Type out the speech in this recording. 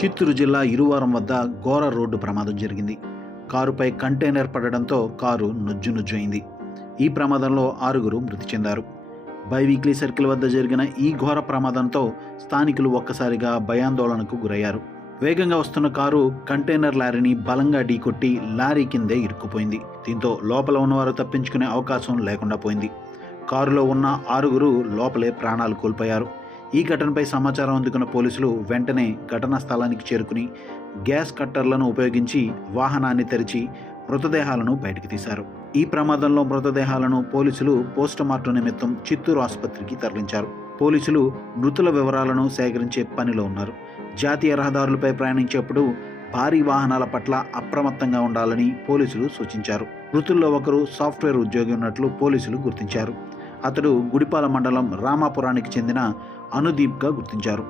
చిత్తూరు జిల్లా ఇరువారం వద్ద ఘోర రోడ్డు ప్రమాదం జరిగింది. కారుపై కంటైనర్ పడడంతో కారు నుజ్జునుజ్జయింది. ఈ ప్రమాదంలో 6గురు మృతి చెందారు. బైవీక్లీ సర్కిల్ వద్ద జరిగిన ఈ ఘోర ప్రమాదంతో స్థానికులు ఒక్కసారిగా భయాందోళనకు గురయ్యారు. వేగంగా వస్తున్న కారు కంటైనర్ లారీని బలంగా ఢీకొట్టి లారీ కిందే ఇరుక్కుపోయింది. దీంతో లోపల ఉన్నవారు తప్పించుకునే అవకాశం లేకుండా పోయింది. కారులో ఉన్న 6గురు లోపలే ప్రాణాలు కోల్పోయారు. ఈ ఘటనపై సమాచారం అందుకున్న పోలీసులు వెంటనే ఘటనా స్థలానికి చేరుకుని గ్యాస్ కట్టర్లను ఉపయోగించి వాహనాన్ని తెరిచి మృతదేహాలను బయటికి తీశారు. ఈ ప్రమాదంలో మృతదేహాలను పోలీసులు పోస్టుమార్టం నిమిత్తం చిత్తూరు ఆసుపత్రికి తరలించారు. పోలీసులు మృతుల వివరాలను సేకరించే పనిలో ఉన్నారు. జాతీయ రహదారులపై ప్రయాణించేప్పుడు భారీ వాహనాల పట్ల అప్రమత్తంగా ఉండాలని పోలీసులు సూచించారు. మృతుల్లో ఒకరు సాఫ్ట్వేర్ ఉద్యోగి ఉన్నట్లు పోలీసులు గుర్తించారు. అతడు గుడిపాల మండలం రామాపురానికి చెందిన అనుదీప్గా గుర్తించారు.